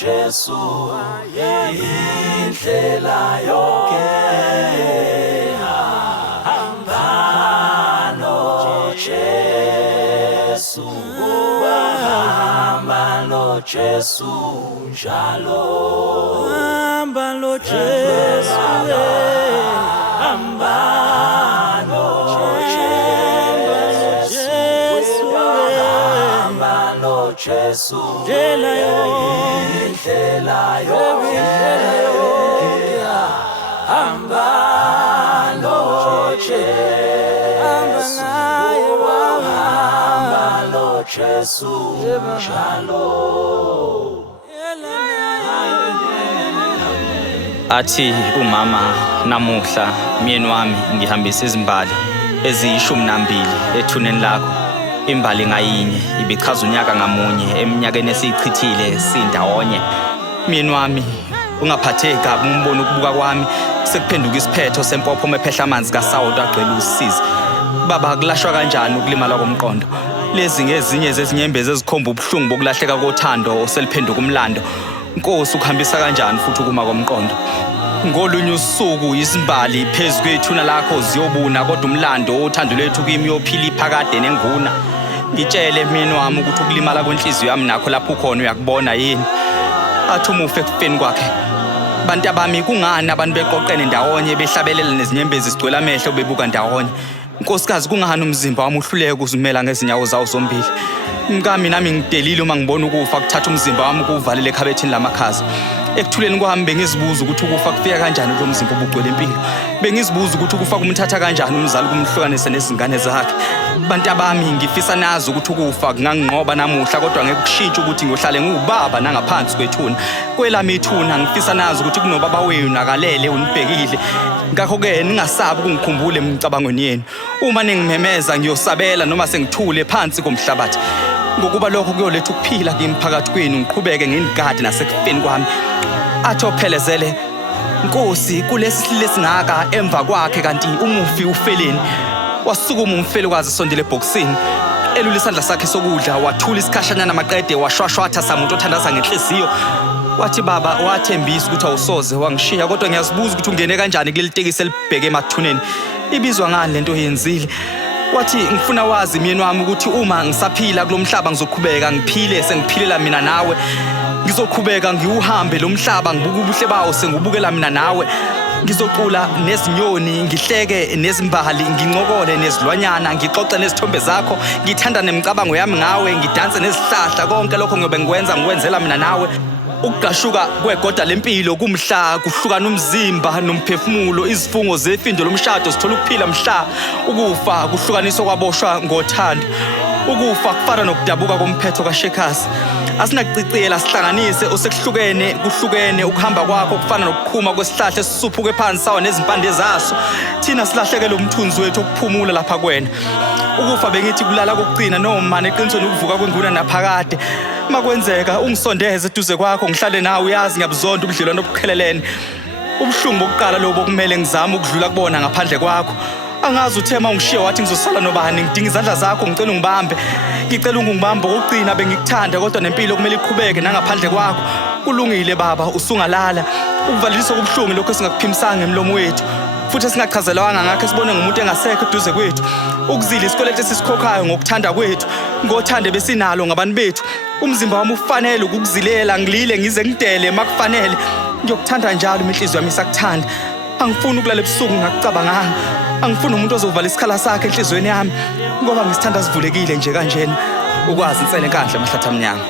Jesu indlela yonke hamba no Jesu hamba no Jesu njalo hamba lo Jesu hamba no Jesu indlela yonke hamba no Jesu hamba no Jesu njalo. Athi umama namuhla myeni wami ngihambisa izimbali eziyi12 ethuneni lakho. Imbali ngayinye ibichaza unyaka ngamunye eminyakeni esichithile sindawonye. Myeni wami ungaphatheki kabi umbona ukubuka kwami sekuphenduka isiphetho sempopho mephehla amanzi kaSawoti agcwele usizi. Baba kulashwa kanjani ukulimala komqondo? Lezi ngezinye zezinyembezi ezikhomba ubuhlungu bokulahleka kothando oseliphenduka umlando. Nkosi ukuhambisa kanjani futhi ukuma komqondo? Ngolunye usuku izimbali phezulu kwethuna lakho ziyobuna kodwa umlando othando lethu kimi yophila iphakade nenguna. Ngitshele myeni wami ukuthi ukulimala kwenhliziyo yami nakho lapho ukhona uyakubona yini. Athi umufe ekufeni kwakhe. Bantu abami kungani abantu beqoqene ndawonye behlabelela nezinyembezi sigcwele amehlo bebuka ndawonye. Nkosikazi kungani umzimba wami uhluleke ukuzimela ngezinyawo zawo zombili. Ngami nami ngidelile uma ngibona ukufa kuthatha umzimba wami kuvalele ekhabethini lamakhaza. Ekuthuleni kwami bengizibuza ukuthi ukufa kufika kanjani lo mzimba obugcwele impilo. Bengizibuza ukuthi ukufa kumthatha kanjani umzali kumhlukanise nezingane zakhe. Bantu abami ngifisa nazi ukuthi ukufa kunganginqoba namuhla kodwa ngeke kushintshe ukuthi ngiyohlale ngubaba nangaphansi kwethuna. Kwelami ithuna ngifisa nazi ukuthi kunobaba wenu nakalele unibhekile. Ngakho-ke ningasabi ukungikhumbule emicabangweni yenu. Uma ningimemeza ngiyosabela noma sengithule phansi komhlabathi. Ngokuba lokho kuyoletha ukuphila kimi phakathi kwenu ngiqhubeke nginigade nasekufeni kwami. Athi ophelezele Nkosi kulesi lesingaka emva kwakhe kanti umufi ufeleni. Wasukuma umfelokazi esondele ebhokisini elula isandla sakhe sokudla wathula isikhashanyana amaqede washwashwatha samuntu othandaza ngenhliziyo. Wathi baba wathembisa ukuthi awusoze wangishiya kodwa ngiyazibuza ukuthi ungene kanjani kuleli tekisi elibheke emathuneni. Ibizwa ngani lento oyenzile? Wathi ngifuna wazi myeni wami ukuthi uma ngisaphila kulomhlaba ngizoqhubeka ngiphile sengiphilela mina nawe. Ngizoqhubeka ngiuhambe lo mhlaba ngibuka ubuhle bawo sengibukela mina nawe. Ngizoqula nezinyoni ngihleke nezimbali ngincokole nezilwanyana ngixoxe nezithombe zakho ngithanda nemicabango yami ngawe ngidanse nezihlahla konke lokho ngiyobe ngikwenza ngikwenzela mina nawe. Ukugashuka kwegoda lempilo kumhla kuhlukana umzimba nomphefumulo izifungo zefindo lomshado sithola ukuphila mhla ukufa kuhlukaniswa kwaboshwa ngothando. Ukufa kufana nokudabuka komphetho kaShekhasi. Asinacicela sihlanganise osekuhlukene ukuhamba kwakho kufana nokuqhuma kwesihlahla esisuphuke phansi sawa nezimpande zaso. Thina silahleke lo mthunzi wethu okuphumula lapha kwena. Ukufa bengithi kulala kokugcina noma neqinisweni ukuvuka kwenguna naphakade. Makwenzeka ungisondeze eduze kwakho ngihlale nawe uyazi ngiyabuzonda ubudlelwano obuqhelelene. Ubuhlungu bokuqala lobo kumele ngizame ukudlula kubona ngaphandle kwakho. Angazi uthema ungishiya wathi ngizosala nobani ngidinga izandla zakho ngicela ungibambe. Ngicela ungibambe kokugcina bengikuthanda kodwa nempilo kumele iqhubeke nangaphandle kwakho. Kulungile baba usungalala. Ukuvaliswa kubuhlungu lokho singakuphimisanga emlomo wethu. Futhi singachazelwanga ngakho sibone ngumuntu engasekho eduze kwethu. Ukuzila isikwelete sisikhokhayo ngokuthanda kwethu. Ngothande besinalo ngabantu bethu. Umzimba wami ufanele ukukuzilela ngilile ngize ngidele makufanele. Ngiyokuthanda njalo inhliziyo yami isakuthanda. Angifuni ukulala ebusuku ngakucabanganga. Angifuni umuntu ozovala isikhala sakhe enhlizweni yami ngoba ngisithanda sivulekile nje kanjena. Ukwazi insele enkandla emahlathi amnyama.